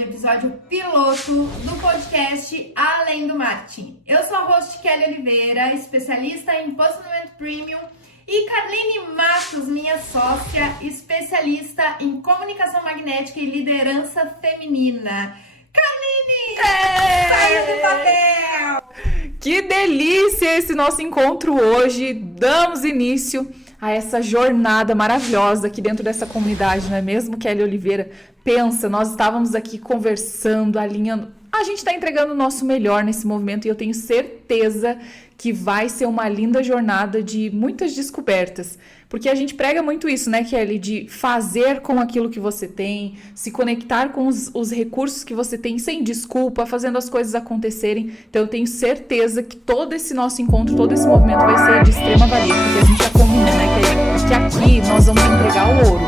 Episódio piloto do podcast Além do Marketing. Eu sou a host Kelly Oliveira, especialista em posicionamento premium, e Carline Matos, minha sócia, especialista em comunicação magnética e liderança feminina. Carline! Saiu do papel! Que delícia esse nosso encontro hoje! Damos início a essa jornada maravilhosa aqui dentro dessa comunidade, não é mesmo, Kelly Oliveira? Pensa, nós estávamos aqui conversando, alinhando. A gente está entregando o nosso melhor nesse movimento e eu tenho certeza que vai ser uma linda jornada de muitas descobertas. Porque a gente prega muito isso, né, Kelly? De fazer com aquilo que você tem, se conectar com os recursos que você tem sem desculpa, fazendo as coisas acontecerem. Então eu tenho certeza que todo esse nosso encontro, todo esse movimento vai ser de extrema valia, porque a gente já combinou, né, Kelly? Que aqui nós vamos entregar o ouro.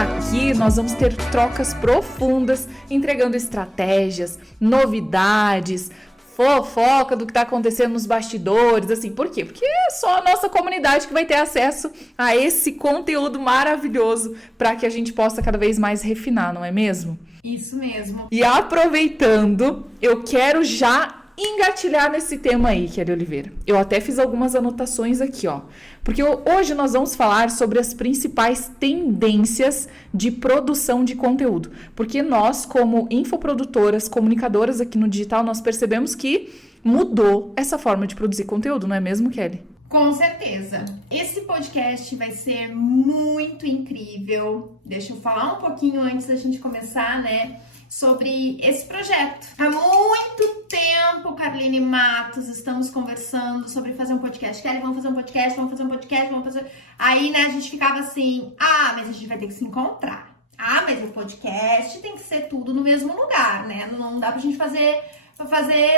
Aqui nós vamos ter trocas profundas, entregando estratégias, novidades, fofoca do que está acontecendo nos bastidores, assim, por quê? Porque é só a nossa comunidade que vai ter acesso a esse conteúdo maravilhoso para que a gente possa cada vez mais refinar, não é mesmo? Isso mesmo. E aproveitando, eu quero já engatilhar nesse tema aí, Kelly Oliveira. Eu até fiz algumas anotações aqui, ó. Porque hoje nós vamos falar sobre as principais tendências de produção de conteúdo. Porque nós, como infoprodutoras, comunicadoras aqui no digital, nós percebemos que mudou essa forma de produzir conteúdo, não é mesmo, Kelly? Com certeza. Esse podcast vai ser muito incrível. Deixa eu falar um pouquinho antes da gente começar, né? Sobre esse projeto. Há muito tempo, Carline Matos, estamos conversando sobre fazer um podcast. Kelly, vamos fazer um podcast, vamos fazer um podcast, vamos fazer... Aí, né, a gente ficava assim, mas a gente vai ter que se encontrar. Mas o podcast tem que ser tudo no mesmo lugar, né? Não dá pra gente fazer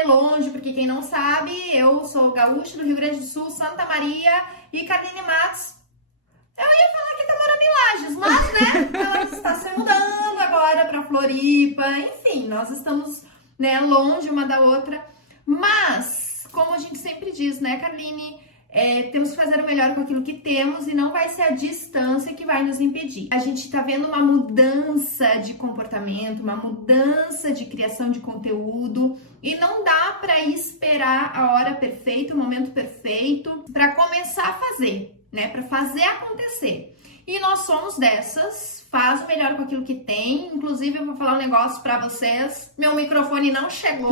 longe, porque quem não sabe, eu sou gaúcha do Rio Grande do Sul, Santa Maria, e Carline Matos, eu ia falar que tá morando em Lages, mas, né, ela está se mudando agora pra Floripa, enfim, nós estamos, né, longe uma da outra, mas, como a gente sempre diz, né, Carline, temos que fazer o melhor com aquilo que temos e não vai ser a distância que vai nos impedir. A gente tá vendo uma mudança de comportamento, uma mudança de criação de conteúdo e não dá para esperar a hora perfeita, o momento perfeito para começar a fazer, né, para fazer acontecer. E nós somos dessas, faz o melhor com aquilo que tem. Inclusive, eu vou falar um negócio pra vocês. Meu microfone não chegou,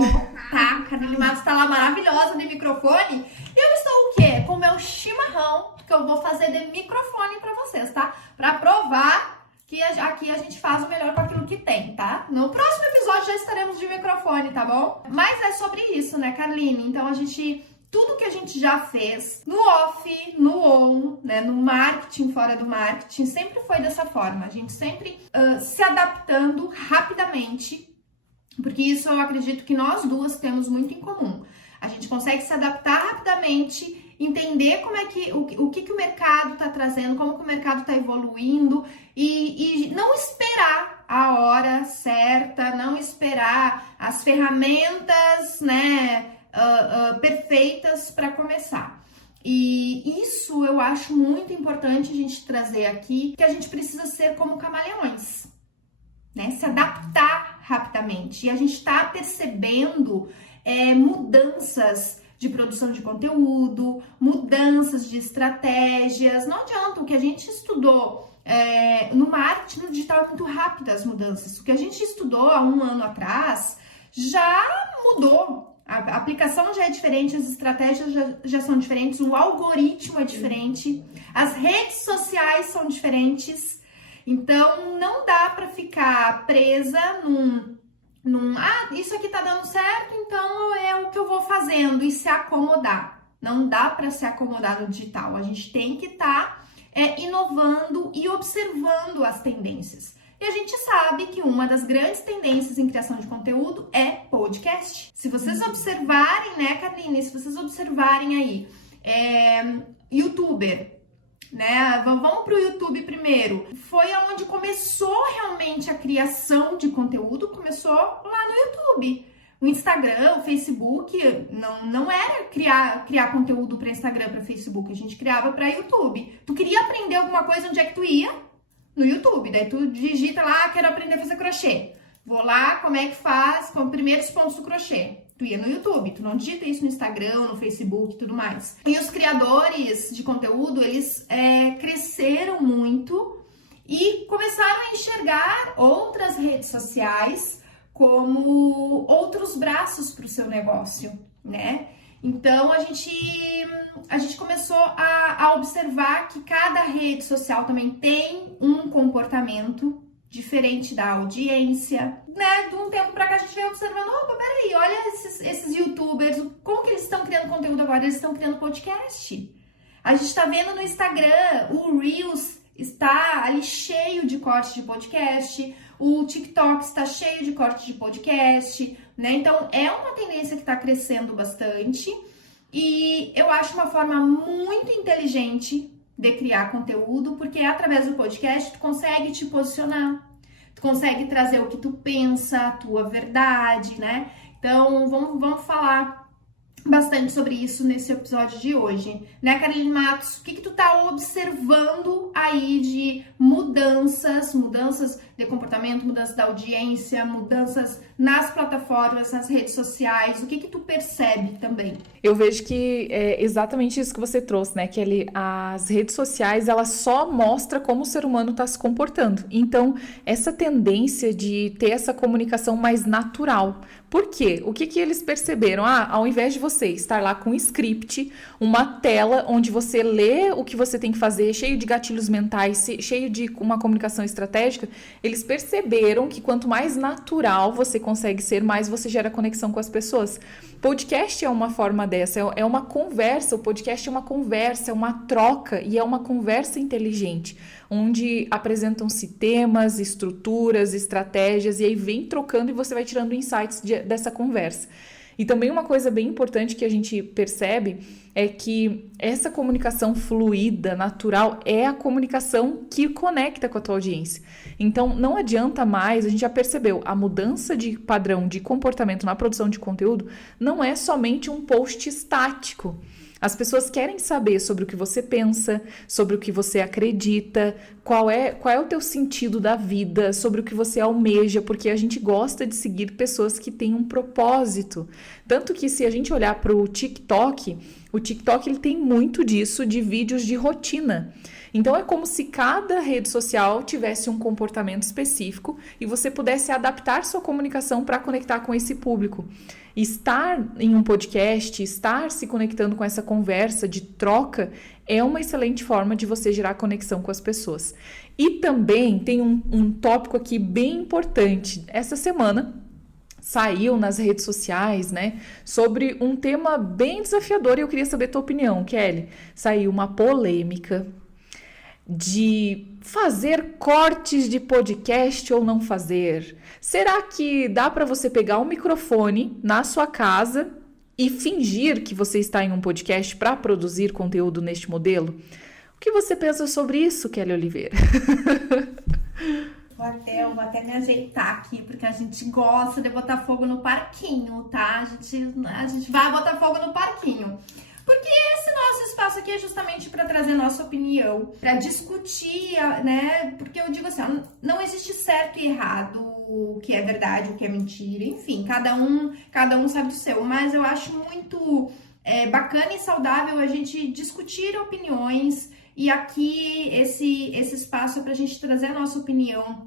tá? Carline Matos tá lá maravilhosa de microfone. Eu estou o quê? Com o meu chimarrão, que eu vou fazer de microfone pra vocês, tá? Pra provar que aqui a gente faz o melhor com aquilo que tem, tá? No próximo episódio já estaremos de microfone, tá bom? Mas é sobre isso, né, Carline? Então, tudo que a gente já fez no off, no on, né, no marketing, fora do marketing, sempre foi dessa forma. A gente sempre se adaptando rapidamente, porque isso eu acredito que nós duas temos muito em comum. A gente consegue se adaptar rapidamente, entender como é que o que o mercado está trazendo, como que o mercado está evoluindo e não esperar a hora certa, não esperar as ferramentas, né, perfeitas para começar. E isso eu acho muito importante a gente trazer aqui, que a gente precisa ser como camaleões, né? Se adaptar rapidamente. E a gente está percebendo mudanças de produção de conteúdo, mudanças de estratégias. Não adianta, o que a gente estudou no marketing, no digital, é muito rápido as mudanças. O que a gente estudou há um ano atrás já mudou. A aplicação já é diferente, as estratégias já são diferentes, o algoritmo é diferente, as redes sociais são diferentes. Então, não dá para ficar presa isso aqui tá dando certo, então é o que eu vou fazendo e se acomodar. Não dá para se acomodar no digital. A gente tem que estar inovando e observando as tendências. E a gente sabe que uma das grandes tendências em criação de conteúdo é podcast. Se vocês observarem, né, Carline? Se vocês observarem aí, YouTuber, né? Vamos pro YouTube primeiro. Foi onde começou realmente a criação de conteúdo, começou lá no YouTube. O Instagram, o Facebook, não era criar conteúdo para Instagram, para Facebook, a gente criava para YouTube. Tu queria aprender alguma coisa, onde é que tu ia? No YouTube, daí tu digita lá, quero aprender a fazer crochê. Vou lá, como é que faz, com os primeiros pontos do crochê. Tu ia no YouTube, tu não digita isso no Instagram, no Facebook e tudo mais. E os criadores de conteúdo, eles cresceram muito e começaram a enxergar outras redes sociais como outros braços para o seu negócio, né? Então, a gente começou a observar que cada rede social também tem um comportamento diferente da audiência, né? De um tempo pra cá a gente veio observando, opa, peraí, olha esses youtubers, como que eles estão criando conteúdo agora? Eles estão criando podcast. A gente tá vendo no Instagram, o Reels está ali cheio de cortes de podcast, o TikTok está cheio de cortes de podcast, né? Então, é uma tendência que está crescendo bastante e eu acho uma forma muito inteligente de criar conteúdo, porque através do podcast tu consegue te posicionar, tu consegue trazer o que tu pensa, a tua verdade, né? Então, vamos falar bastante sobre isso nesse episódio de hoje, né, Caroline Matos? O que tu tá observando aí de mudanças de comportamento, mudanças da audiência, mudanças nas plataformas, nas redes sociais? O que tu percebe também? Eu vejo que é exatamente isso que você trouxe, né, Kelly? As redes sociais, elas só mostram como o ser humano está se comportando. Então, essa tendência de ter essa comunicação mais natural. Por quê? O que eles perceberam? Ao invés de você estar lá com um script, uma tela onde você lê o que você tem que fazer, cheio de gatilhos mentais, cheio de uma comunicação estratégica, eles perceberam que quanto mais natural você consegue ser, mais você gera conexão com as pessoas. Podcast é uma forma dessa, é uma conversa, o podcast é uma conversa, é uma troca e é uma conversa inteligente, onde apresentam-se temas, estruturas, estratégias e aí vem trocando e você vai tirando insights dessa conversa. E também uma coisa bem importante que a gente percebe é que essa comunicação fluida, natural, é a comunicação que conecta com a tua audiência. Então, não adianta mais, a gente já percebeu, a mudança de padrão de comportamento na produção de conteúdo não é somente um post estático. As pessoas querem saber sobre o que você pensa, sobre o que você acredita, qual é o teu sentido da vida, sobre o que você almeja, porque a gente gosta de seguir pessoas que têm um propósito. Tanto que se a gente olhar para o TikTok ele tem muito disso, de vídeos de rotina. Então é como se cada rede social tivesse um comportamento específico e você pudesse adaptar sua comunicação para conectar com esse público. Estar em um podcast, estar se conectando com essa conversa de troca é uma excelente forma de você gerar conexão com as pessoas. E também tem um tópico aqui bem importante. Essa semana saiu nas redes sociais, né, sobre um tema bem desafiador e eu queria saber a tua opinião, Kelly. Saiu uma polêmica de fazer cortes de podcast ou não fazer. Será que dá para você pegar um microfone na sua casa e fingir que você está em um podcast para produzir conteúdo neste modelo? O que você pensa sobre isso, Kelly Oliveira? Eu vou até me ajeitar aqui, porque a gente gosta de botar fogo no parquinho, tá? A gente vai botar fogo no parquinho. Porque esse nosso espaço aqui é justamente para trazer nossa opinião, para discutir, né? Porque eu digo assim, não existe certo e errado, o que é verdade, o que é mentira, enfim, cada um sabe do seu. Mas eu acho muito bacana e saudável a gente discutir opiniões e aqui esse espaço é para a gente trazer a nossa opinião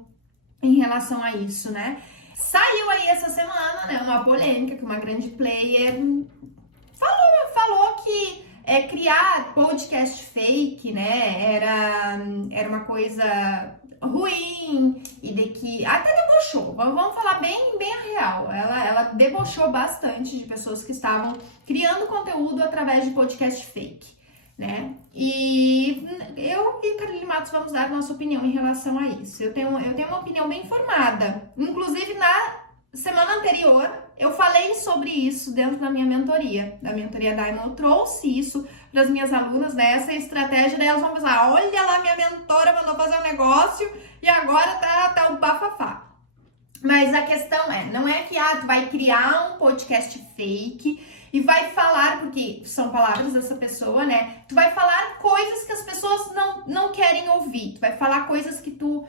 em relação a isso, né? Saiu aí essa semana, né, uma polêmica que uma grande player falou que criar podcast fake, né, era uma coisa ruim e de que até debochou. Vamos falar bem a real. Ela debochou bastante de pessoas que estavam criando conteúdo através de podcast fake, né? E eu e Caroline Matos vamos dar nossa opinião em relação a isso. Eu tenho uma opinião bem formada. Inclusive, na semana anterior, eu falei sobre isso dentro da minha mentoria. Da mentoria Diamond, eu trouxe isso para as minhas alunas, né? Essa estratégia, daí elas vão pensar, olha lá, minha mentora mandou fazer um negócio e agora tá o bafafá. Mas a questão não é que tu vai criar um podcast fake e vai falar, porque são palavras dessa pessoa, né? Tu vai falar coisas que as pessoas não querem ouvir. Tu vai falar coisas que tu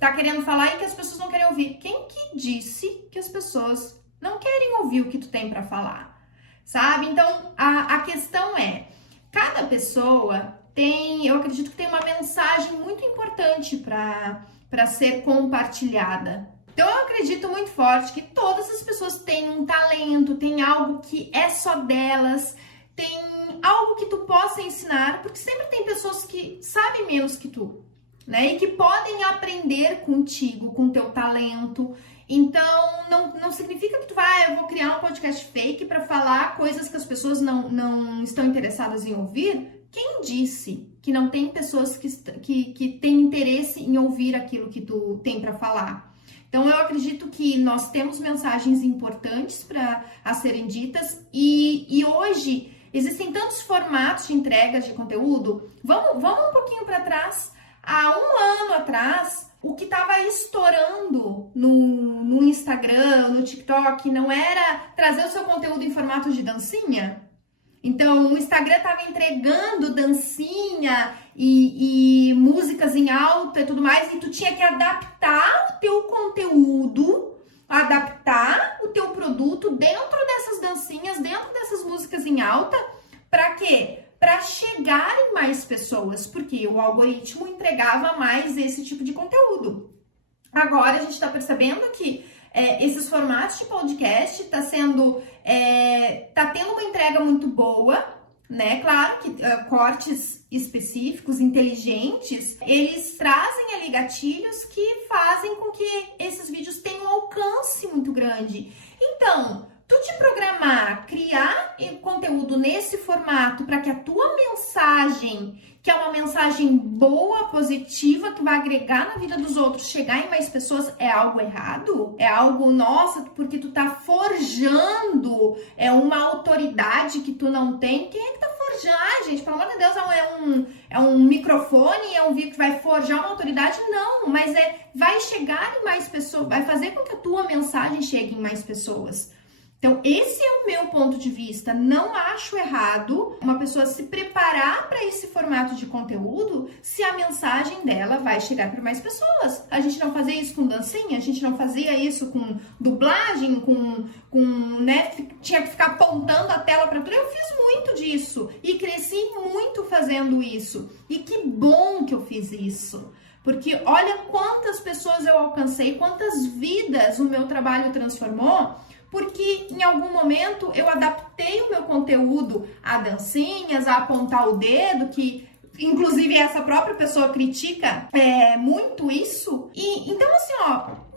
tá querendo falar e que as pessoas não querem ouvir. Quem que disse que as pessoas não querem ouvir o que tu tem para falar? Sabe? Então, a questão é, cada pessoa eu acredito que tem uma mensagem muito importante para ser compartilhada. Então, eu acredito muito forte que todas as pessoas têm um talento, têm algo que é só delas, tem algo que tu possa ensinar, porque sempre tem pessoas que sabem menos que tu, né? E que podem aprender contigo, com teu talento. Então, não significa que tu eu vou criar um podcast fake para falar coisas que as pessoas não estão interessadas em ouvir. Quem disse que não tem pessoas que têm interesse em ouvir aquilo que tu tem para falar? Então, eu acredito que nós temos mensagens importantes a serem ditas e hoje existem tantos formatos de entregas de conteúdo. Vamos um pouquinho para trás. Há um ano atrás, o que estava estourando no Instagram, no TikTok, não era trazer o seu conteúdo em formato de dancinha? Então, o Instagram estava entregando dancinha e músicas em alta e tudo mais, e tu tinha que adaptar o teu conteúdo, adaptar o teu produto dentro dessas dancinhas, dentro dessas músicas em alta, para quê? Para chegar em mais pessoas, porque o algoritmo entregava mais esse tipo de conteúdo. Agora a gente está percebendo que esses formatos de podcast tá tendo uma entrega muito boa, né? Claro que cortes específicos, inteligentes, eles trazem ali gatilhos que fazem com que esses vídeos tenham um alcance muito grande. Então, tu te programar, criar conteúdo nesse formato para que a tua mensagem, que é uma mensagem boa, positiva, que vai agregar na vida dos outros, chegar em mais pessoas, é algo errado? É algo, nossa, porque tu tá forjando uma autoridade que tu não tem? Quem é que tá forjando? Ai, gente, pelo amor de Deus, é um microfone, é um vídeo que vai forjar uma autoridade? Não, mas vai chegar em mais pessoas, vai fazer com que a tua mensagem chegue em mais pessoas. Então, esse é o meu ponto de vista. Não acho errado uma pessoa se preparar para esse formato de conteúdo se a mensagem dela vai chegar para mais pessoas. A gente não fazia isso com dancinha, a gente não fazia isso com dublagem, né, tinha que ficar apontando a tela para tudo. Eu fiz muito disso e cresci muito fazendo isso. E que bom que eu fiz isso. Porque olha quantas pessoas eu alcancei, quantas vidas o meu trabalho transformou, porque em algum momento eu adaptei o meu conteúdo a dancinhas, a apontar o dedo, que inclusive essa própria pessoa critica muito isso. E então assim,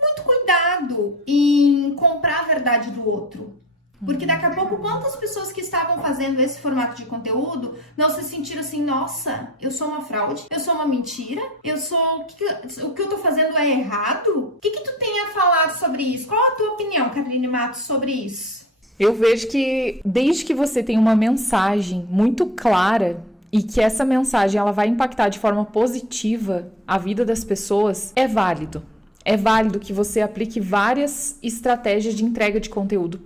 muito cuidado em comprar a verdade do outro. Porque daqui a pouco, quantas pessoas que estavam fazendo esse formato de conteúdo não se sentiram assim, nossa, eu sou uma fraude, eu sou uma mentira, o que eu tô fazendo é errado? O que tu tem a falar sobre isso? Qual a tua opinião, Caroline Matos, sobre isso? Eu vejo que desde que você tem uma mensagem muito clara e que essa mensagem ela vai impactar de forma positiva a vida das pessoas, é válido. É válido que você aplique várias estratégias de entrega de conteúdo,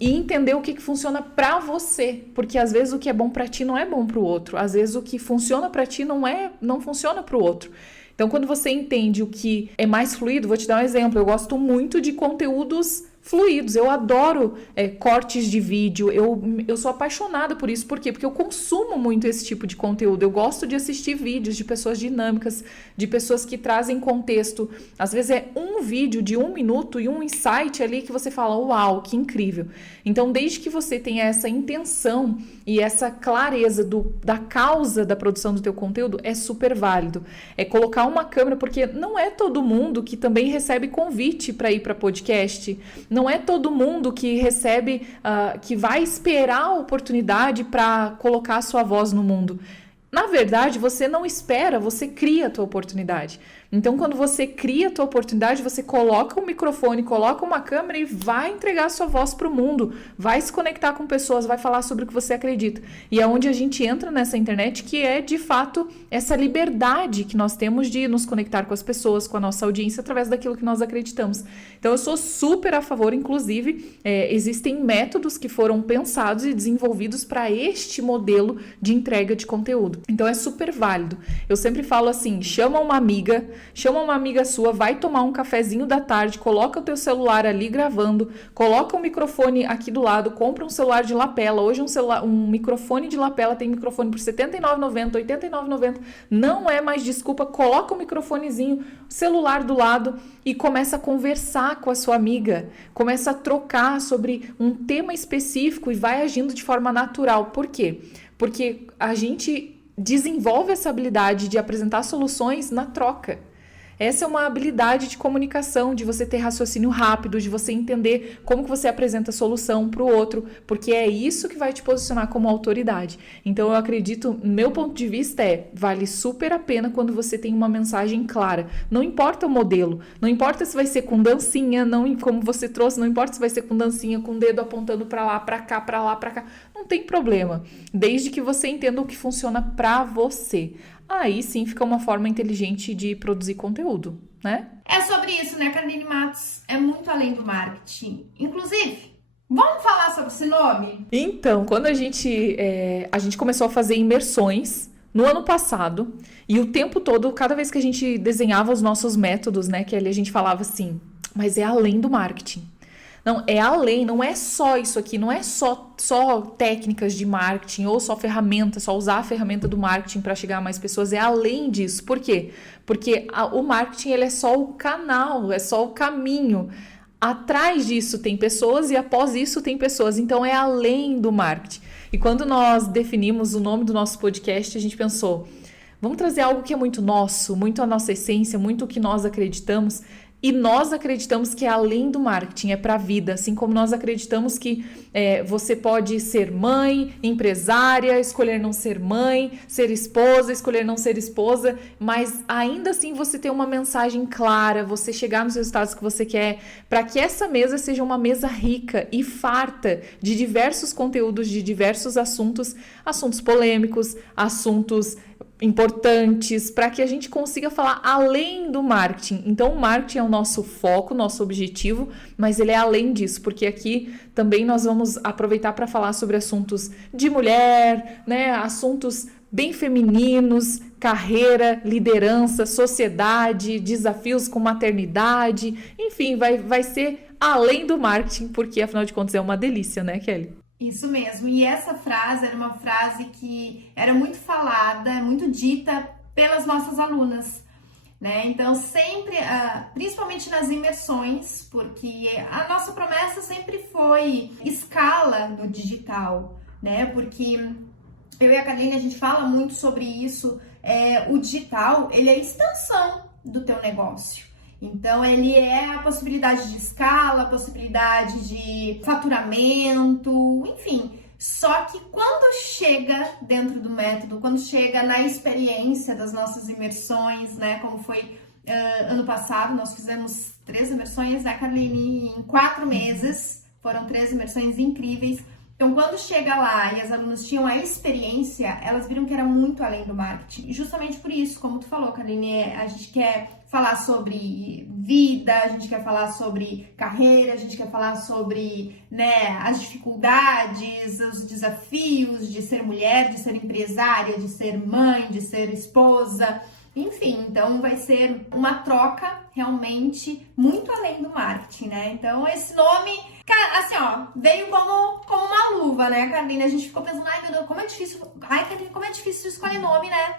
e entender o que funciona para você, porque às vezes o que é bom para ti não é bom para o outro, às vezes o que funciona para ti não funciona para o outro. Então, quando você entende o que é mais fluido, vou te dar um exemplo, eu gosto muito de conteúdos fluidos, eu adoro cortes de vídeo, eu sou apaixonada por isso. Por quê? Porque eu consumo muito esse tipo de conteúdo, eu gosto de assistir vídeos de pessoas dinâmicas, de pessoas que trazem contexto. Às vezes é um vídeo de 1 minuto e um insight ali que você fala, uau, que incrível. Então, desde que você tenha essa intenção e essa clareza da causa da produção do teu conteúdo, é super válido. É colocar uma câmera, porque não é todo mundo que também recebe convite para ir para podcast. Não é todo mundo que recebe, que vai esperar a oportunidade para colocar a sua voz no mundo. Na verdade, você não espera, você cria a tua oportunidade. Então, quando você cria a tua oportunidade, você coloca um microfone, coloca uma câmera e vai entregar a sua voz para o mundo, vai se conectar com pessoas, vai falar sobre o que você acredita. E é onde a gente entra nessa internet, que é, de fato, essa liberdade que nós temos de nos conectar com as pessoas, com a nossa audiência, através daquilo que nós acreditamos. Então, eu sou super a favor, inclusive, existem métodos que foram pensados e desenvolvidos para este modelo de entrega de conteúdo. Então, é super válido. Eu sempre falo assim, chama uma amiga sua, vai tomar um cafezinho da tarde, coloca o teu celular ali gravando, coloca o microfone aqui do lado, compra um celular de lapela. Hoje um microfone de lapela tem microfone por R$ 79,90, R$ 89,90. Não é mais desculpa, coloca o microfonezinho, celular do lado e começa a conversar com a sua amiga, começa a trocar sobre um tema específico e vai agindo de forma natural. Por quê? Porque a gente desenvolve essa habilidade de apresentar soluções na troca. Essa é uma habilidade de comunicação, de você ter raciocínio rápido, de você entender como que você apresenta a solução para o outro, porque é isso que vai te posicionar como autoridade. Então, eu acredito, meu ponto de vista vale super a pena quando você tem uma mensagem clara. Não importa o modelo, não importa se vai ser com dancinha, não, como você trouxe, não importa se vai ser com dancinha, com o dedo apontando para lá, para cá, para lá, para cá. Não tem problema, desde que você entenda o que funciona para você. Aí sim fica uma forma inteligente de produzir conteúdo, né? É sobre isso, né, Karline Matos? É muito além do marketing. Inclusive, vamos falar sobre esse nome? Então, quando a gente começou a fazer imersões no ano passado, e o tempo todo, cada vez que a gente desenhava os nossos métodos, né, que ali a gente falava assim, mas é além do marketing. Não, é além, não é só isso aqui, não é só técnicas de marketing ou só ferramentas, só usar a ferramenta do marketing para chegar a mais pessoas, é além disso. Por quê? Porque o marketing ele é só o canal, é só o caminho. Atrás disso tem pessoas e após isso tem pessoas, então é além do marketing. E quando nós definimos o nome do nosso podcast, a gente pensou, vamos trazer algo que é muito nosso, muito a nossa essência, muito o que nós acreditamos. E nós acreditamos que é além do marketing, é para a vida, assim como nós acreditamos que você pode ser mãe, empresária, escolher não ser mãe, ser esposa, escolher não ser esposa, mas ainda assim você ter uma mensagem clara, você chegar nos resultados que você quer, para que essa mesa seja uma mesa rica e farta de diversos conteúdos, de diversos assuntos polêmicos, assuntos importantes, para que a gente consiga falar além do marketing. Então, o marketing é o nosso foco, nosso objetivo, mas ele é além disso, porque aqui também nós vamos aproveitar para falar sobre assuntos de mulher, né? Assuntos bem femininos, carreira, liderança, sociedade, desafios com maternidade, enfim, vai ser além do marketing, porque afinal de contas é uma delícia, né, Kelly? Isso mesmo, e essa frase era uma frase que era muito falada, muito dita pelas nossas alunas, né? Então sempre, principalmente nas imersões, porque a nossa promessa sempre foi escala no digital, né? Porque eu e a Karline, a gente fala muito sobre isso, o digital, ele é a extensão do teu negócio. Então, ele é a possibilidade de escala, a possibilidade de faturamento, enfim. Só que quando chega dentro do método, quando chega na experiência das nossas imersões, né? Como foi ano passado, nós fizemos 3 imersões, né, Karline? Em 4 meses, foram 3 imersões incríveis. Então, quando chega lá e as alunas tinham a experiência, elas viram que era muito além do marketing. E justamente por isso, como tu falou, Karline, a gente quer falar sobre vida, a gente quer falar sobre carreira, a gente quer falar sobre, né, as dificuldades, os desafios de ser mulher, de ser empresária, de ser mãe, de ser esposa, enfim. Então, vai ser uma troca realmente muito além do marketing, né? Então, esse nome, assim, ó, veio como uma luva, né, Karline? A gente ficou pensando, ai, meu Deus, como é difícil, Karline, como é difícil escolher nome, né?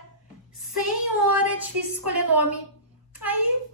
Senhor, é difícil escolher nome. Aí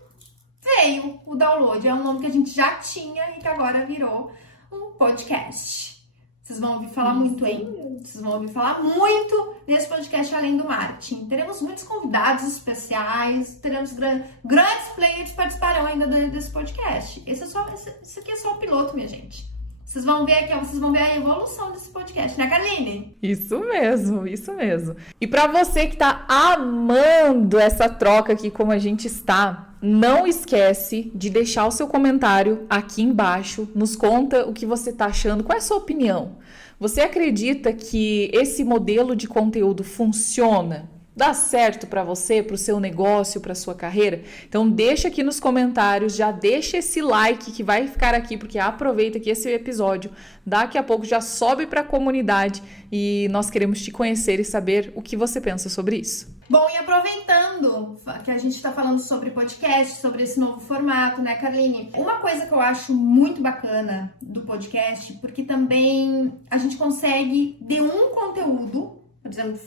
veio o download, é um nome que a gente já tinha e que agora virou um podcast. Vocês vão ouvir falar muito, hein? Vocês vão ouvir falar muito nesse podcast além do marketing. Teremos muitos convidados especiais, teremos grandes players que participarão ainda desse podcast. Esse aqui é só o piloto, minha gente. Vocês vão ver aqui, ó, vocês vão ver a evolução desse podcast, né, Karline? Isso mesmo, isso mesmo. E para você que tá amando essa troca aqui como a gente está, não esquece de deixar o seu comentário aqui embaixo. Nos conta o que você tá achando, qual é a sua opinião? Você acredita que esse modelo de conteúdo funciona? Dá certo para você, para o seu negócio, para sua carreira? Então deixa aqui nos comentários, já deixa esse like que vai ficar aqui, porque aproveita que esse episódio daqui a pouco já sobe para a comunidade e nós queremos te conhecer e saber o que você pensa sobre isso. Bom, e aproveitando que a gente está falando sobre podcast, sobre esse novo formato, né, Karline? Uma coisa que eu acho muito bacana do podcast, porque também a gente consegue de um conteúdo, por exemplo,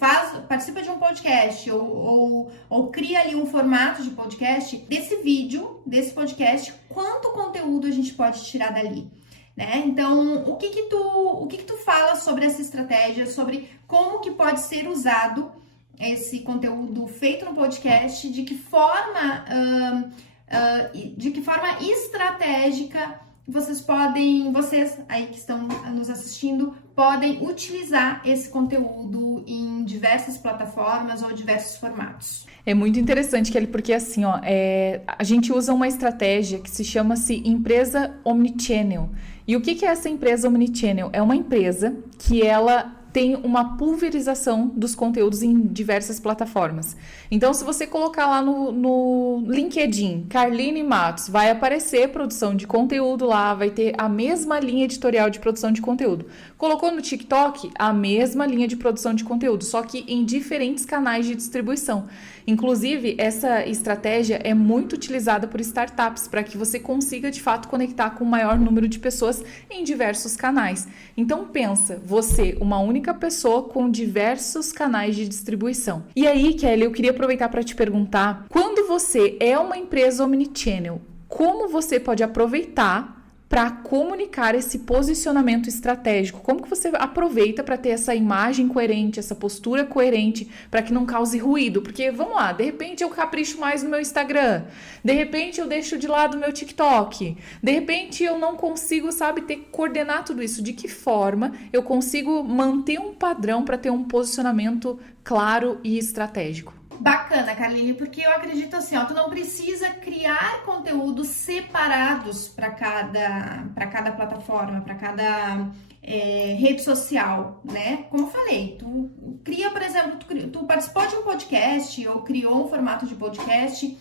participa de um podcast ou cria ali um formato de podcast, desse vídeo, desse podcast, quanto conteúdo a gente pode tirar dali, né? Então, o que tu fala sobre essa estratégia, sobre como que pode ser usado esse conteúdo feito no podcast, de que forma estratégica vocês aí que estão nos assistindo, podem utilizar esse conteúdo em diversas plataformas ou diversos formatos. É muito interessante, Kelly, porque assim, ó, a gente usa uma estratégia que se chama-se empresa omnichannel. E o que é essa empresa omnichannel? É uma empresa que ela tem uma pulverização dos conteúdos em diversas plataformas. Então, se você colocar lá no LinkedIn, Karline Matos, vai aparecer produção de conteúdo lá, vai ter a mesma linha editorial de produção de conteúdo. Colocou no TikTok, a mesma linha de produção de conteúdo, só que em diferentes canais de distribuição. Inclusive, essa estratégia é muito utilizada por startups para que você consiga, de fato, conectar com o maior número de pessoas em diversos canais. Então, pensa, você, uma única pessoa com diversos canais de distribuição. E aí, Kelly, eu queria aproveitar para te perguntar, quando você é uma empresa omnichannel, como você pode aproveitar para comunicar esse posicionamento estratégico? Como que você aproveita para ter essa imagem coerente, essa postura coerente, para que não cause ruído? Porque, vamos lá, de repente eu capricho mais no meu Instagram, de repente eu deixo de lado o meu TikTok, de repente eu não consigo, coordenar tudo isso. De que forma eu consigo manter um padrão para ter um posicionamento claro e estratégico? Bacana, Karline, porque eu acredito assim, ó, tu não precisa criar conteúdos separados para cada plataforma, para cada rede social, né? Como eu falei, tu cria, por exemplo, tu participou de um podcast ou criou um formato de podcast.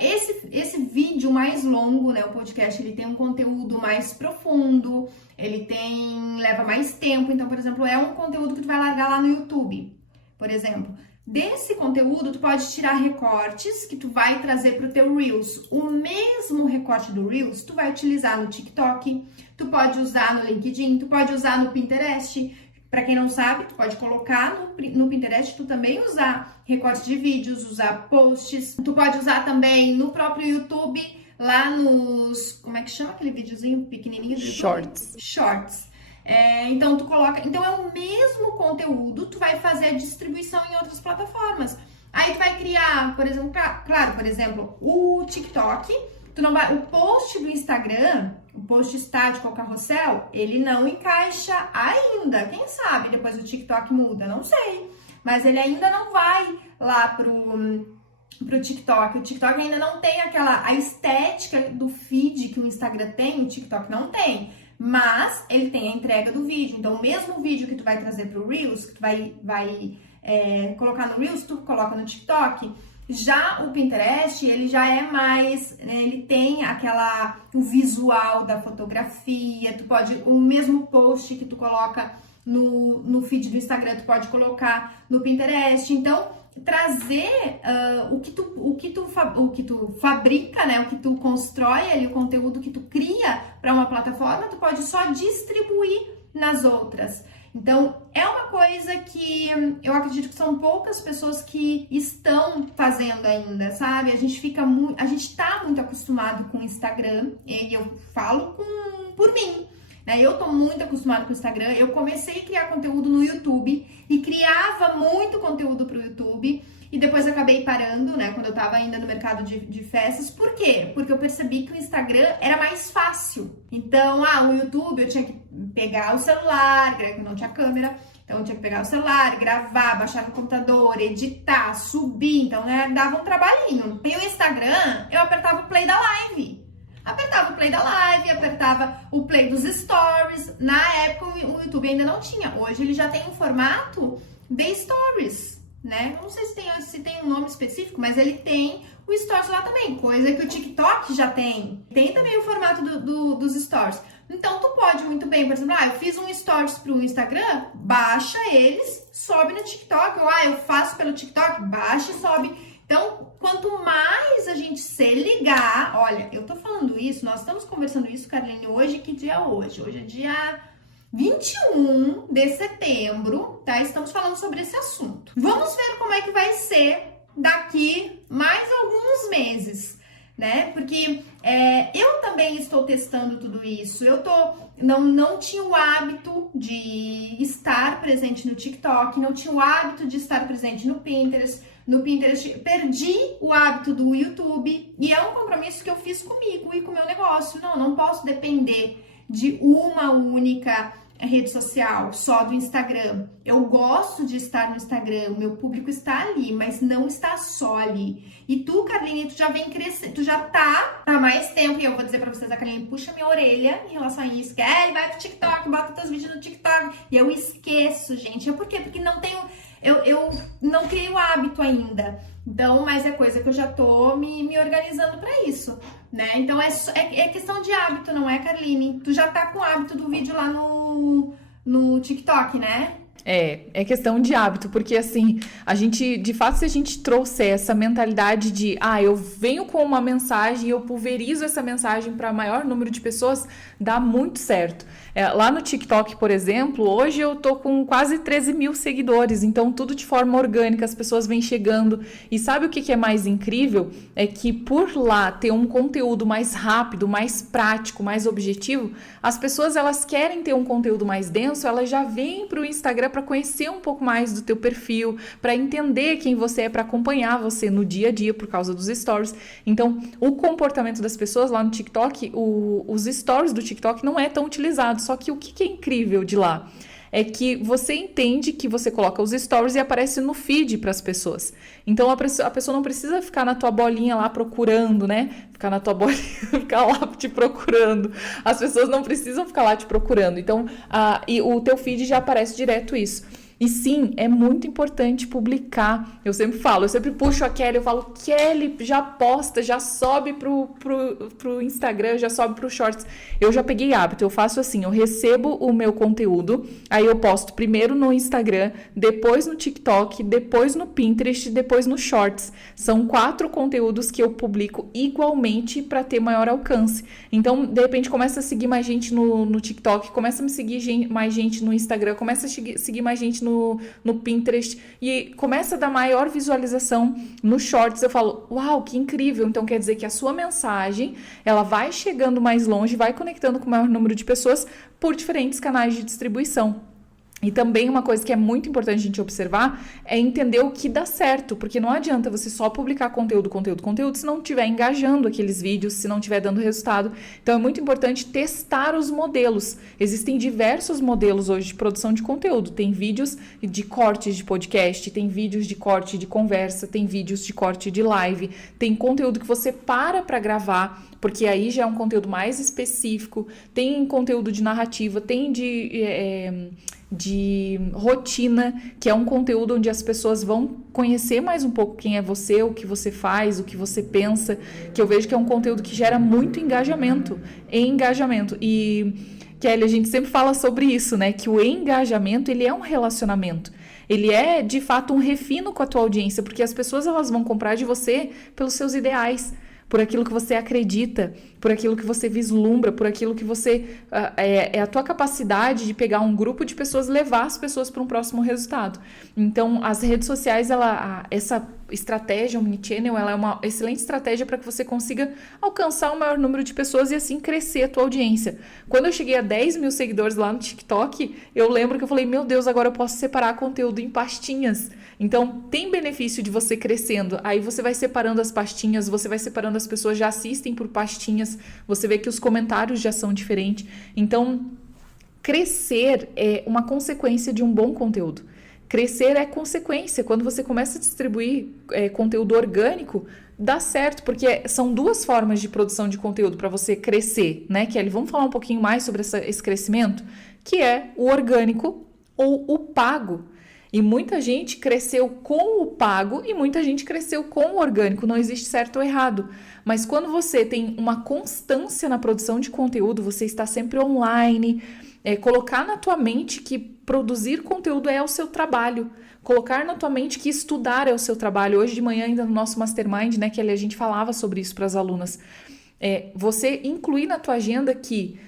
Esse vídeo mais longo, né? O podcast, ele tem um conteúdo mais profundo, leva mais tempo. Então, por exemplo, é um conteúdo que tu vai largar lá no YouTube, por exemplo. Desse conteúdo, tu pode tirar recortes que tu vai trazer para o teu Reels. O mesmo recorte do Reels, tu vai utilizar no TikTok, tu pode usar no LinkedIn, tu pode usar no Pinterest. Para quem não sabe, tu pode colocar no Pinterest, tu também usar recortes de vídeos, usar posts. Tu pode usar também no próprio YouTube, lá nos... Como é que chama aquele videozinho pequenininho do YouTube? Shorts. Então tu coloca, então é o mesmo conteúdo, tu vai fazer a distribuição em outras plataformas. Aí tu vai criar, por exemplo, por exemplo, o TikTok, o post do Instagram, o post estático ao carrossel, ele não encaixa ainda. Quem sabe depois o TikTok muda, não sei. Mas ele ainda não vai lá pro TikTok. O TikTok ainda não tem a estética do feed que o Instagram tem, o TikTok não tem. Mas ele tem a entrega do vídeo. Então, o mesmo vídeo que tu vai trazer pro Reels, que tu vai colocar no Reels, tu coloca no TikTok. Já o Pinterest, ele já é mais, né, ele tem o visual da fotografia. O mesmo post que tu coloca no feed do Instagram, tu pode colocar no Pinterest. Então, trazer o que tu fabrica, né, o que tu constrói ali, o conteúdo que tu cria para uma plataforma, tu pode só distribuir nas outras. Então, é uma coisa que eu acredito que são poucas pessoas que estão fazendo ainda, sabe? A gente tá muito acostumado com o Instagram, e eu falo por mim, né? Eu tô muito acostumada com o Instagram. Eu comecei a criar conteúdo no YouTube e criava muito conteúdo pro YouTube. e depois acabei parando, né, quando eu tava ainda no mercado de festas. Por quê? Porque eu percebi que o Instagram era mais fácil. Então, o YouTube eu tinha que pegar o celular, que não tinha câmera, então eu tinha que pegar o celular, gravar, baixar no computador, editar, subir, então, né, dava um trabalhinho. E o Instagram, eu apertava o play da live. Apertava o play da live, apertava o play dos stories. Na época o YouTube ainda não tinha. Hoje ele já tem um formato de stories, né? Não sei se tem um nome específico, mas ele tem o stories lá também, coisa que o TikTok já tem. Tem também o formato dos stories. Então tu pode muito bem, por exemplo, eu fiz um stories pro Instagram, baixa eles, sobe no TikTok. Ou eu faço pelo TikTok, baixa e sobe. Então, quanto mais a gente se ligar, olha, eu tô falando isso, nós estamos conversando isso, Carline, hoje, que dia é hoje? Hoje é dia 21 de setembro, tá? Estamos falando sobre esse assunto. Vamos ver como é que vai ser daqui mais alguns meses, né? Porque eu também estou testando tudo isso. Não tinha o hábito de estar presente no TikTok, não tinha o hábito de estar presente no Pinterest. No Pinterest, perdi o hábito do YouTube e é um compromisso que eu fiz comigo e com o meu negócio. Não posso depender de uma única rede social, só do Instagram. Eu gosto de estar no Instagram, o meu público está ali, mas não está só ali. E tu, Carline, tu já vem crescendo, tu já tá há mais tempo, e eu vou dizer pra vocês, a Carline puxa minha orelha em relação a isso, que vai pro TikTok, bota teus vídeos no TikTok, e eu esqueço, gente. Por quê? Porque não tenho... Eu não criei o hábito ainda, então, mas é coisa que eu já tô me organizando pra isso, né? Então, é questão de hábito, não é, Carline? Tu já tá com o hábito do vídeo lá no TikTok, né? É questão de hábito, porque assim, a gente, de fato, se a gente trouxer essa mentalidade de, eu venho com uma mensagem e eu pulverizo essa mensagem para maior número de pessoas, dá muito certo. Lá no TikTok, por exemplo, hoje eu tô com quase 13 mil seguidores, então tudo de forma orgânica, as pessoas vêm chegando. E sabe o que é mais incrível? É que por lá ter um conteúdo mais rápido, mais prático, mais objetivo, as pessoas, elas querem ter um conteúdo mais denso, elas já vêm pro Instagram para conhecer um pouco mais do teu perfil, para entender quem você é, para acompanhar você no dia a dia por causa dos stories. Então, o comportamento das pessoas lá no TikTok, os stories do TikTok não é tão utilizado. Só que o que é incrível de lá é que você entende que você coloca os stories e aparece no feed para as pessoas. Então a pessoa não precisa ficar na tua bolinha lá procurando, né? Ficar na tua bolinha, ficar lá te procurando. As pessoas não precisam ficar lá te procurando. Então, e o teu feed já aparece direto isso. E sim, é muito importante publicar. Eu sempre puxo a Kelly, eu falo, Kelly, já posta, já sobe pro Instagram, já sobe pro Shorts. Eu já peguei hábito, eu faço assim, eu recebo o meu conteúdo, aí eu posto primeiro no Instagram, depois no TikTok, depois no Pinterest, depois no Shorts. São 4 conteúdos que eu publico igualmente para ter maior alcance. Então, de repente, começa a seguir mais gente no TikTok, começa a me seguir mais gente no Instagram, começa a seguir mais gente no Pinterest e começa a dar maior visualização no Shorts. Eu falo, uau, que incrível! Então quer dizer que a sua mensagem, ela vai chegando mais longe, vai conectando com o maior número de pessoas por diferentes canais de distribuição. E também uma coisa que é muito importante a gente observar é entender o que dá certo, porque não adianta você só publicar conteúdo se não estiver engajando aqueles vídeos, se não estiver dando resultado. Então é muito importante testar os modelos. Existem diversos modelos hoje de produção de conteúdo. Tem vídeos de cortes de podcast, tem vídeos de corte de conversa, tem vídeos de corte de live, tem conteúdo que você para gravar, porque aí já é um conteúdo mais específico, tem conteúdo de narrativa, tem de rotina, que é um conteúdo onde as pessoas vão conhecer mais um pouco quem é você, o que você faz, o que você pensa, que eu vejo que é um conteúdo que gera muito engajamento. E, Kelly, a gente sempre fala sobre isso, né? Que o engajamento, ele é um relacionamento. Ele é, de fato, um refino com a tua audiência, porque as pessoas, elas vão comprar de você pelos seus ideais, por aquilo que você acredita, por aquilo que você vislumbra, por aquilo que você... é a tua capacidade de pegar um grupo de pessoas e levar as pessoas para um próximo resultado. Então, as redes sociais, estratégia Omnichannel, ela é uma excelente estratégia para que você consiga alcançar o maior número de pessoas e assim crescer a tua audiência. Quando eu cheguei a 10 mil seguidores lá no TikTok, eu lembro que eu falei, meu Deus, agora eu posso separar conteúdo em pastinhas. Então, tem benefício de você crescendo. Aí você vai separando as pastinhas, você vai separando as pessoas, já assistem por pastinhas, você vê que os comentários já são diferentes. Então, crescer é uma consequência de um bom conteúdo. Crescer é consequência. Quando você começa a distribuir conteúdo orgânico, dá certo, porque são duas formas de produção de conteúdo para você crescer, né, Kelly? Vamos falar um pouquinho mais sobre esse crescimento, que é o orgânico ou o pago. E muita gente cresceu com o pago e muita gente cresceu com o orgânico. Não existe certo ou errado. Mas quando você tem uma constância na produção de conteúdo, você está sempre online, colocar na tua mente que produzir conteúdo é o seu trabalho. Colocar na tua mente que estudar é o seu trabalho. Hoje de manhã, ainda no nosso Mastermind, né, que a gente falava sobre isso para as alunas. Você incluir na tua agenda que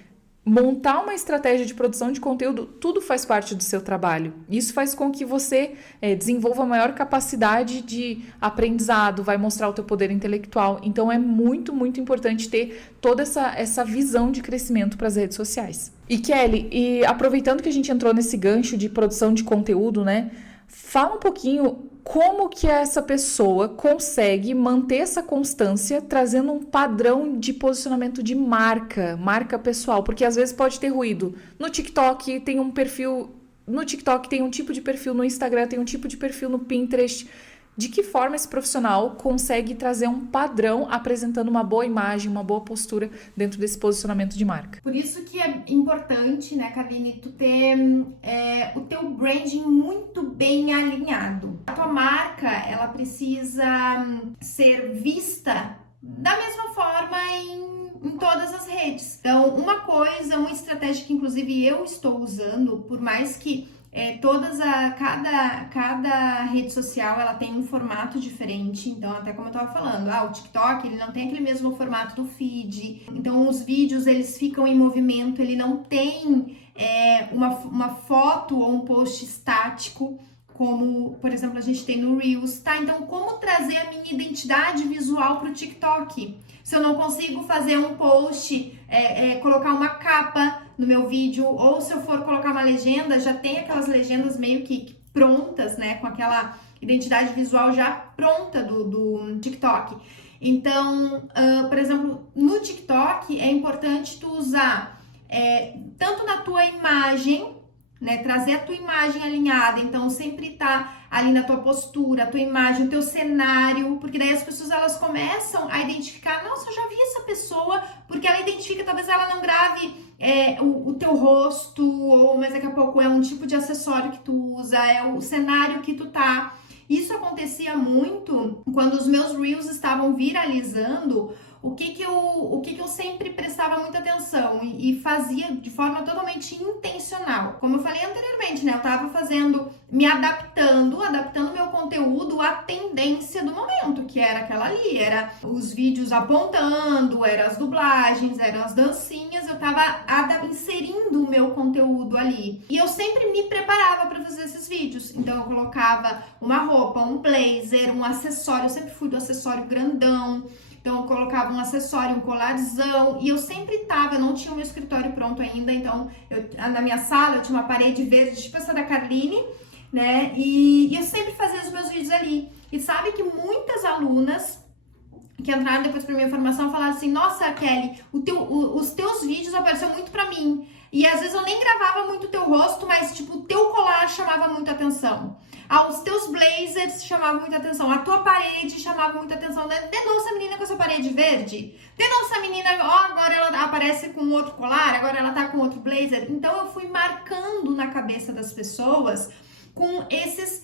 montar uma estratégia de produção de conteúdo, tudo faz parte do seu trabalho. Isso faz com que você desenvolva maior capacidade de aprendizado, vai mostrar o teu poder intelectual. Então, é muito, muito importante ter toda essa visão de crescimento para as redes sociais. E Kelly, aproveitando que a gente entrou nesse gancho de produção de conteúdo, né? Fala um pouquinho como que essa pessoa consegue manter essa constância trazendo um padrão de posicionamento de marca pessoal, porque às vezes pode ter ruído. No TikTok tem um perfil, no TikTok tem um tipo de perfil, no Instagram tem um tipo de perfil, no Pinterest. De que forma esse profissional consegue trazer um padrão apresentando uma boa imagem, uma boa postura dentro desse posicionamento de marca? Por isso que é importante, né, Karine, tu ter o teu branding muito bem alinhado. A tua marca, ela precisa ser vista da mesma forma em todas as redes. Então, uma estratégia que inclusive eu estou usando, por mais que cada rede social ela tem um formato diferente, então até como eu tava falando, o TikTok ele não tem aquele mesmo formato do feed, então os vídeos eles ficam em movimento, ele não tem uma foto ou um post estático, como, por exemplo, a gente tem no Reels, tá? Então, como trazer a minha identidade visual para o TikTok? Se eu não consigo fazer um post, colocar uma capa no meu vídeo, ou se eu for colocar uma legenda, já tem aquelas legendas meio que prontas, né? Com aquela identidade visual já pronta do TikTok. Então, por exemplo, no TikTok é importante tu usar tanto na tua imagem, né, trazer a tua imagem alinhada, então sempre tá ali na tua postura, a tua imagem, o teu cenário, porque daí as pessoas elas começam a identificar, nossa, eu já vi essa pessoa, porque ela identifica, talvez ela não grave o teu rosto, mas daqui a pouco é um tipo de acessório que tu usa, é o cenário que tu tá. Isso acontecia muito quando os meus Reels estavam viralizando. O que eu sempre prestava muita atenção e fazia de forma totalmente intencional. Como eu falei anteriormente, né? Eu tava me adaptando meu conteúdo à tendência do momento, que era aquela ali, era os vídeos apontando, eram as dublagens, eram as dancinhas, eu tava inserindo o meu conteúdo ali. E eu sempre me preparava para fazer esses vídeos. Então eu colocava uma roupa, um blazer, um acessório, eu sempre fui do acessório grandão. Então, eu colocava um acessório, um colarzão, e eu sempre eu não tinha o meu escritório pronto ainda, então, na minha sala eu tinha uma parede verde, tipo essa da Carline, né, e eu sempre fazia os meus vídeos ali. E sabe que muitas alunas que entraram depois pra minha formação falaram assim, nossa, Kelly, os teus vídeos apareceram muito pra mim, e às vezes eu nem gravava muito o teu rosto, mas, tipo, o teu colar chamava muita atenção. Os teus blazers chamavam muita atenção, a tua parede chamava muita atenção. Denúncia essa menina com essa parede verde, denúncia essa menina, agora ela aparece com outro colar, agora ela tá com outro blazer. Então eu fui marcando na cabeça das pessoas com esses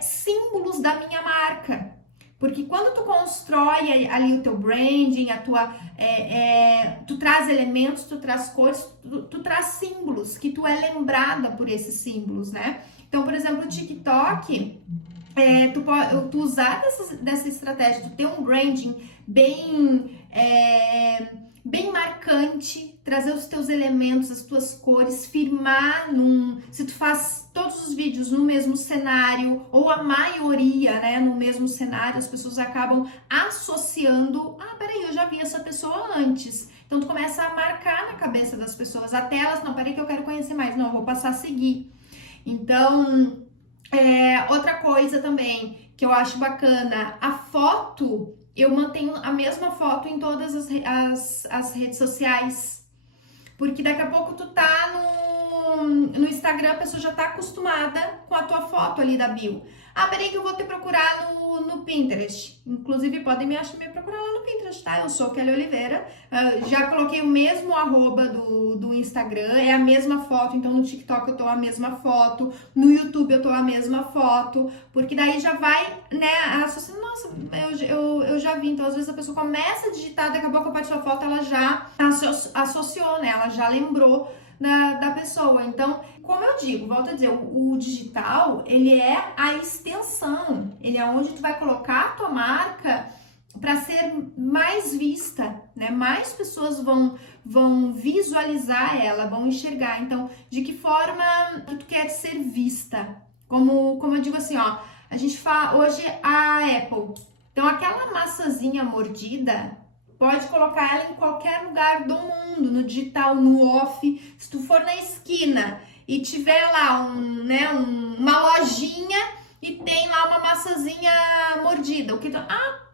símbolos da minha marca. Porque quando tu constrói ali o teu branding, tu traz elementos, tu traz cores, tu traz símbolos, que tu é lembrada por esses símbolos, né? Então, por exemplo, o TikTok, tu usar dessa estratégia, tu ter um branding bem marcante, trazer os teus elementos, as tuas cores, firmar se tu faz todos os vídeos vídeos no mesmo cenário, ou a maioria, né, no mesmo cenário, as pessoas acabam associando, peraí, eu já vi essa pessoa antes. Então tu começa a marcar na cabeça das pessoas, até elas, não, peraí que eu quero conhecer mais, não, eu vou passar a seguir. Então, outra coisa também que eu acho bacana, a foto, eu mantenho a mesma foto em todas as redes sociais. Porque daqui a pouco tu tá no Instagram, a pessoa já tá acostumada com a tua foto ali da bio. Peraí que eu vou te procurar no Pinterest. Inclusive, podem me procurar lá no Pinterest, tá? Eu sou Kelly Oliveira. Já coloquei o mesmo arroba do Instagram, é a mesma foto. Então, no TikTok eu tô a mesma foto. No YouTube eu tô a mesma foto. Porque daí já vai, né, associando. Nossa, eu já vi. Então, às vezes a pessoa começa a digitar, daqui a pouco a parte da foto ela já associou, né? Ela já lembrou da pessoa. Então, como eu digo, volto a dizer, o digital, ele é a extensão, ele é onde tu vai colocar a tua marca para ser mais vista, né? Mais pessoas vão visualizar ela, vão enxergar. Então, de que forma que tu quer ser vista? Como eu digo assim, ó, a gente fala hoje a Apple. Então, aquela maçãzinha mordida, pode colocar ela em qualquer lugar do mundo, no digital, no off. Se tu for na esquina e tiver lá uma lojinha e tem lá uma maçãzinha mordida, o que tu...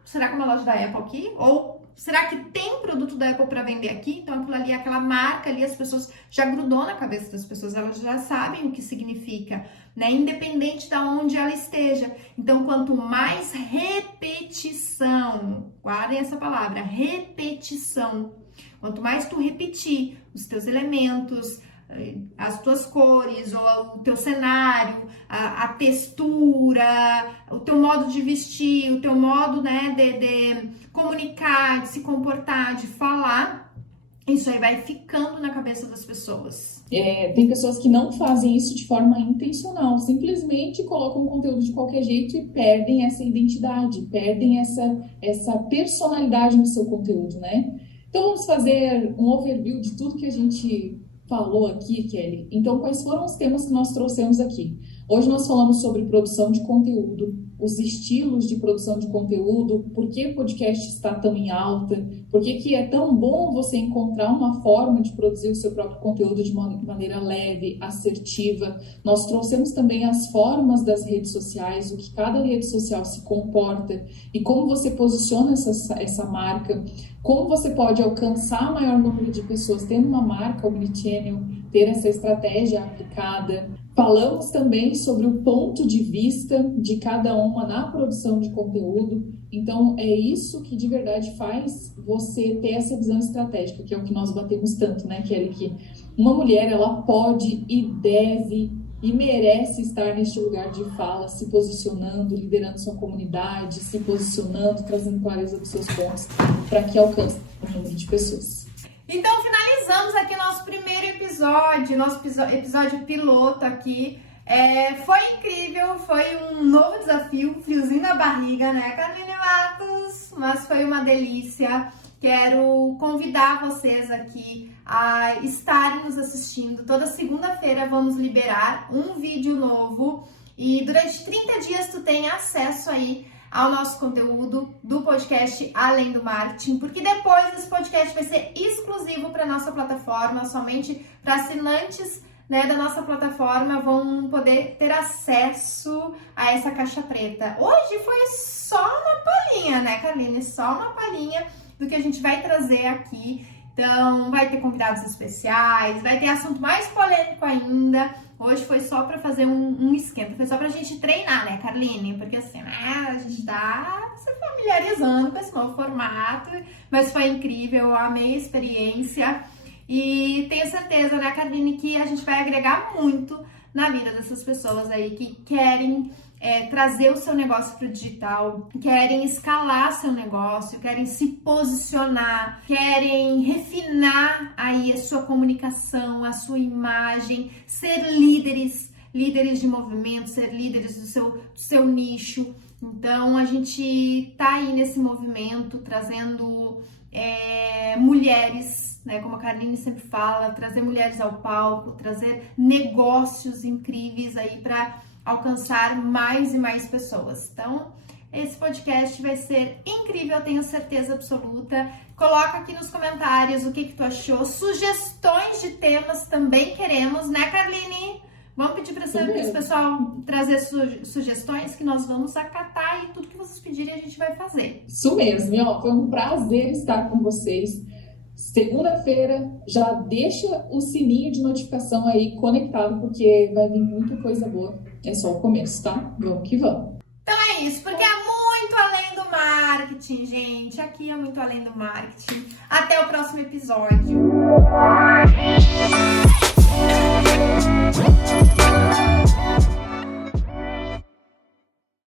será que é uma loja da Apple aqui? Ou será que tem produto da Apple para vender aqui? Então aquilo ali, aquela marca ali, as pessoas já grudou na cabeça das pessoas, elas já sabem o que significa, né? Independente de onde ela esteja. Então, quanto mais repetição, guardem essa palavra, repetição. Quanto mais tu repetir os teus elementos, as tuas cores, ou o teu cenário, a textura, o teu modo de vestir, o teu modo, né, de comunicar, de se comportar, de falar, isso aí vai ficando na cabeça das pessoas. Tem pessoas que não fazem isso de forma intencional, simplesmente colocam conteúdo de qualquer jeito e perdem essa identidade, perdem essa personalidade no seu conteúdo, né? Então vamos fazer um overview de tudo que a gente falou aqui, Kelly. Então, quais foram os temas que nós trouxemos aqui? Hoje nós falamos sobre produção de conteúdo, os estilos de produção de conteúdo, por que o podcast está tão em alta, por que é tão bom você encontrar uma forma de produzir o seu próprio conteúdo de maneira leve, assertiva. Nós trouxemos também as formas das redes sociais, o que cada rede social se comporta e como você posiciona essa marca, como você pode alcançar maior número de pessoas tendo uma marca omnichannel, ter essa estratégia aplicada. Falamos também sobre o ponto de vista de cada uma na produção de conteúdo. Então, é isso que de verdade faz você ter essa visão estratégica, que é o que nós batemos tanto, né, Kelly? Que uma mulher, ela pode e deve e merece estar neste lugar de fala, se posicionando, liderando sua comunidade, se posicionando, trazendo clareza dos seus pontos, para que alcance um número de pessoas. Então, finalizamos aqui nosso primeiro episódio, episódio piloto aqui. Foi incrível, foi um novo desafio, friozinho na barriga, né, Carline Matos? Mas foi uma delícia. Quero convidar vocês aqui a estarem nos assistindo. Toda segunda-feira vamos liberar um vídeo novo e durante 30 dias tu tem acesso aí ao nosso conteúdo do podcast Além do Marketing, porque depois esse podcast vai ser exclusivo para nossa plataforma, somente para assinantes, né, da nossa plataforma vão poder ter acesso a essa caixa preta. Hoje foi só uma palhinha, né, Carline? Só uma palhinha do que a gente vai trazer aqui. Então, vai ter convidados especiais, vai ter assunto mais polêmico ainda. Hoje foi só para fazer um esquenta, foi só pra gente treinar, né, Carline? Porque assim, a gente tá se familiarizando com esse novo formato, mas foi incrível, eu amei a experiência e tenho certeza, né, Carline, que a gente vai agregar muito na vida dessas pessoas aí que querem trazer o seu negócio para o digital, querem escalar seu negócio, querem se posicionar, querem refinar aí a sua comunicação, a sua imagem, ser líderes de movimento, ser líderes do seu nicho. Então, a gente tá aí nesse movimento, trazendo mulheres, né, como a Carline sempre fala, trazer mulheres ao palco, trazer negócios incríveis aí para alcançar mais e mais pessoas. Então, esse podcast vai ser incrível, eu tenho certeza absoluta. Coloca aqui nos comentários o que tu achou. Sugestões de temas também queremos, né, Carline? Vamos pedir para esse pessoal trazer sugestões que nós vamos acatar e tudo que vocês pedirem a gente vai fazer. Isso mesmo, e ó, foi um prazer estar com vocês. Segunda-feira, já deixa o sininho de notificação aí conectado, porque vai vir muita coisa boa. É só o começo, tá? Vamos que vamos. Então é isso, porque é muito além do marketing, gente. Aqui é muito além do marketing. Até o próximo episódio.